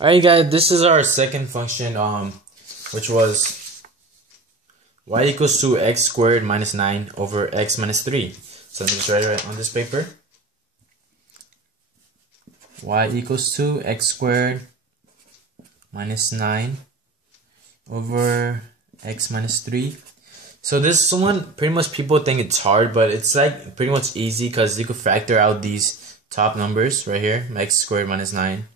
Alright guys, this is our second function, which was y equals to x squared minus 9 over x minus 3. So let me just write it on this paper. Y equals to x squared minus 9 over x minus 3. So this one, pretty much people think it's hard, but it's like pretty much easy because you could factor out these top numbers right here, x squared minus 9.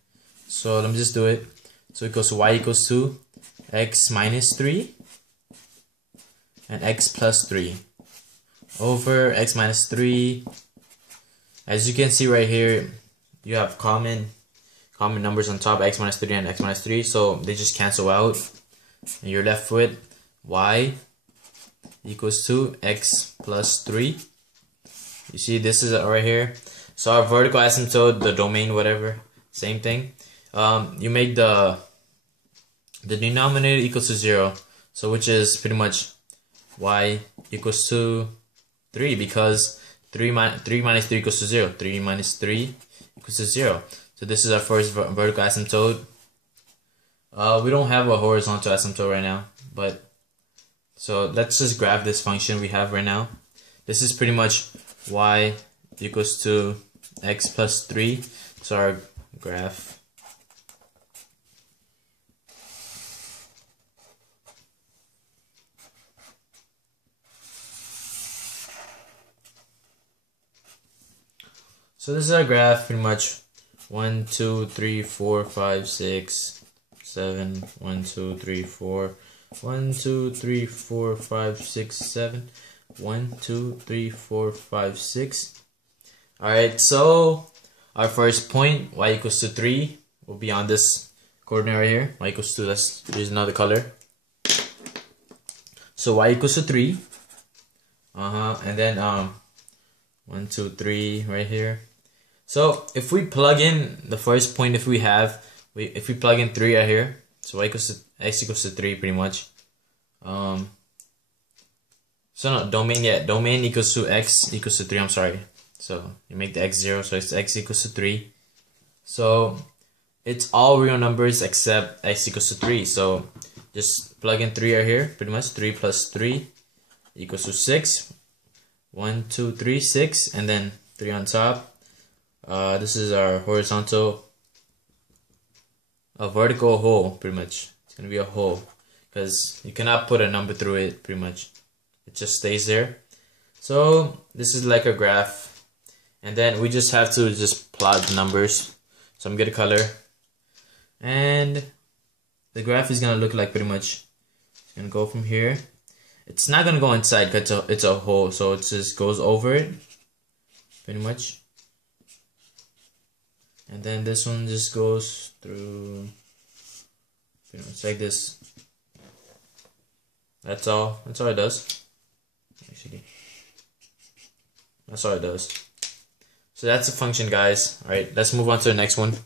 So let me just do it. So it goes to y equals to x minus 3 and x plus 3 over x minus 3. As you can see right here, you have common numbers on top, x minus 3 and x minus 3, so they just cancel out and you're left with y equals to x plus 3. You see this is right here. So our vertical asymptote, the domain, whatever, same thing. You make the denominator equals to 0, so which is pretty much y equals to 3, because 3 minus 3 equals to 0. 3 minus 3 equals to 0. So this is our first vertical asymptote. We don't have a horizontal asymptote right now, but so let's just graph this function we have right now. This is pretty much y equals to x plus 3. So our graph. So this is our graph, pretty much 1, 2, 3, 4, 5, 6, 7, 1, 2, 3, 4, 1, 2, 3, 4, 5, 6, 7, 1, 2, 3, 4, 5, 6. Alright, so our first point, y equals to 3, will be on this coordinate right here. Y equals to, let's use another color. So y equals to 3. And then 1, 2, 3 right here. So if we plug in the first point, if we plug in 3 right here, so y equals to x equals to 3 pretty much. So no, domain equals to x equals to 3, I'm sorry. So you make the x 0, so it's x equals to 3. So it's all real numbers except x equals to 3. So just plug in 3 right here, pretty much 3 plus 3 equals to 6. 1, 2, 3, 6, and then 3 on top. This is our horizontal, a vertical hole, pretty much. It's gonna be a hole because you cannot put a number through it, pretty much. It just stays there. So this is like a graph, and then we just have to just plot the numbers. So I'm gonna color, and the graph is gonna look like pretty much. It's gonna go from here. It's not gonna go inside because it's a hole, so it just goes over it, pretty much. And then this one just goes through, pretty much like this. That's all it does. Actually, that's all it does. So that's the function, guys. Alright, let's move on to the next one.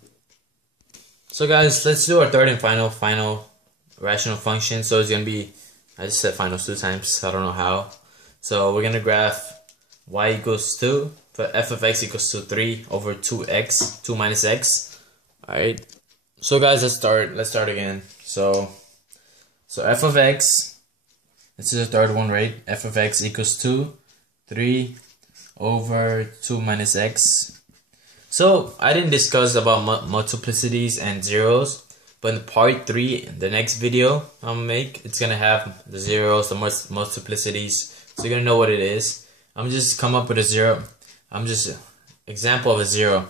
So guys, let's do our third and final rational function. So it's gonna be, I just said finals 2 times, I don't know how. So we're gonna graph y equals to, but f of x equals to 3 over 2x, 2 minus x. Alright, so guys, let's start again. So f of x, this is the third one, right? F of x equals to 3 over 2 minus x. So I didn't discuss about multiplicities and zeros, but in part 3, the next video I'm gonna make, it's gonna have the zeros, the multiplicities, so you're gonna know what it is. I'm just come up with a zero. I'm just example of a 0.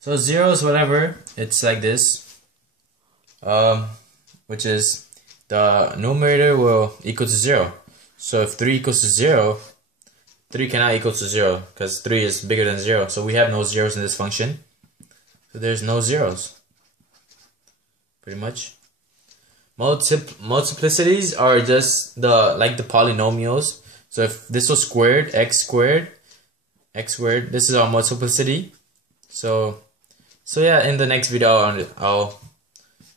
So 0 is whatever. It's like this, which is the numerator will equal to 0. So if 3 equals to 0, 3 cannot equal to 0 because 3 is bigger than 0. So we have no zeros in this function. So there's no zeros, pretty much. Multiplicities are just the polynomials. So if this was squared, x squared, this is our multiplicity. So yeah, in the next video I'll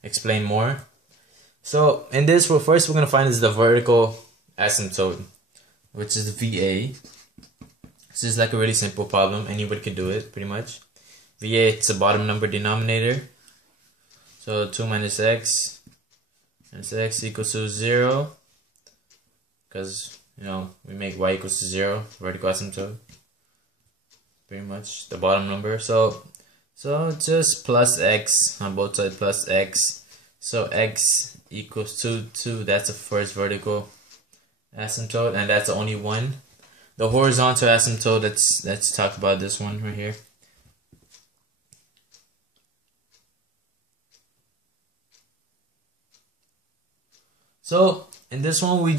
explain more. So in this, first we're gonna find is the vertical asymptote, which is VA. This is like a really simple problem. Anybody can do it, pretty much. VA, it's a bottom number denominator. So 2 minus x equals to 0, because we make y equals to 0, vertical asymptote, pretty much the bottom number. So just plus x on both sides, plus x. So x equals 2, that's the first vertical asymptote, and that's the only one. The horizontal asymptote, let's talk about this one right here. So in this one, we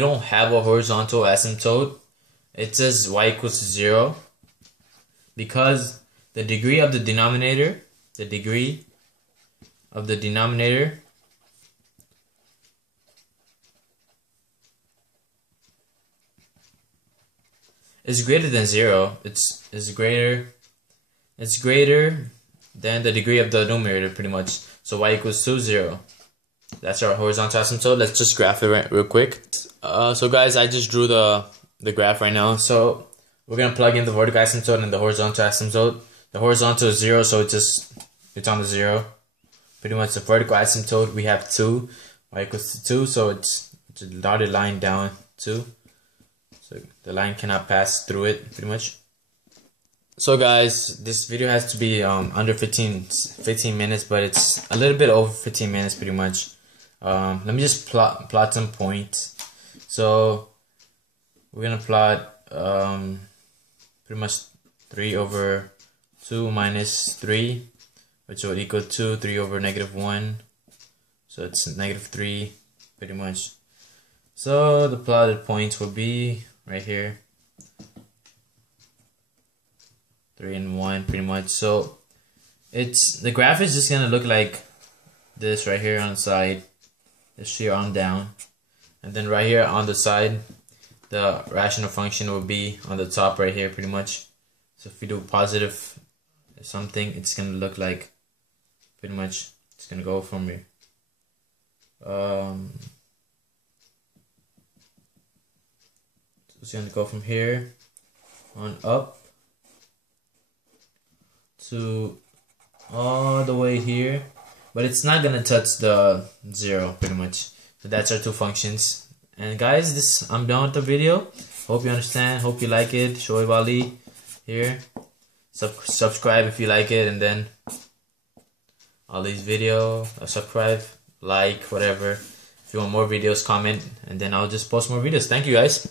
don't have a horizontal asymptote. It says y equals to 0, because the degree of the denominator is greater than 0. It's greater than the degree of the numerator, pretty much. So y equals to 0. That's our horizontal asymptote. Let's just graph it real quick. So guys, I just drew the graph right now. So we're gonna plug in the vertical asymptote and the horizontal asymptote. The horizontal is 0, so it's on the 0. Pretty much the vertical asymptote, we have 2, y equals to 2, so it's a dotted line down 2. So the line cannot pass through it, pretty much. So guys, this video has to be under 15 minutes, but it's a little bit over 15 minutes, pretty much. Let me just plot some points. So we're gonna plot pretty much 3 over 2 minus 3, which will equal to 3 over -1. So it's -3, pretty much. So the plotted points will be right here, 3 and 1, pretty much. So the graph is just gonna look like this right here on the side, this here on down, and then right here on the side, the rational function will be on the top right here, pretty much. So if we do positive something, it's gonna look like, pretty much, it's gonna go from here. It's gonna go from here on up to all the way here, but it's not gonna touch the 0, pretty much. So that's our two functions. And guys, I'm done with the video. Hope you understand, hope you like it. Shoaib Ali here. Subscribe if you like it, and then Ali's video, subscribe, like, whatever. If you want more videos, comment, and then I'll just post more videos. Thank you guys.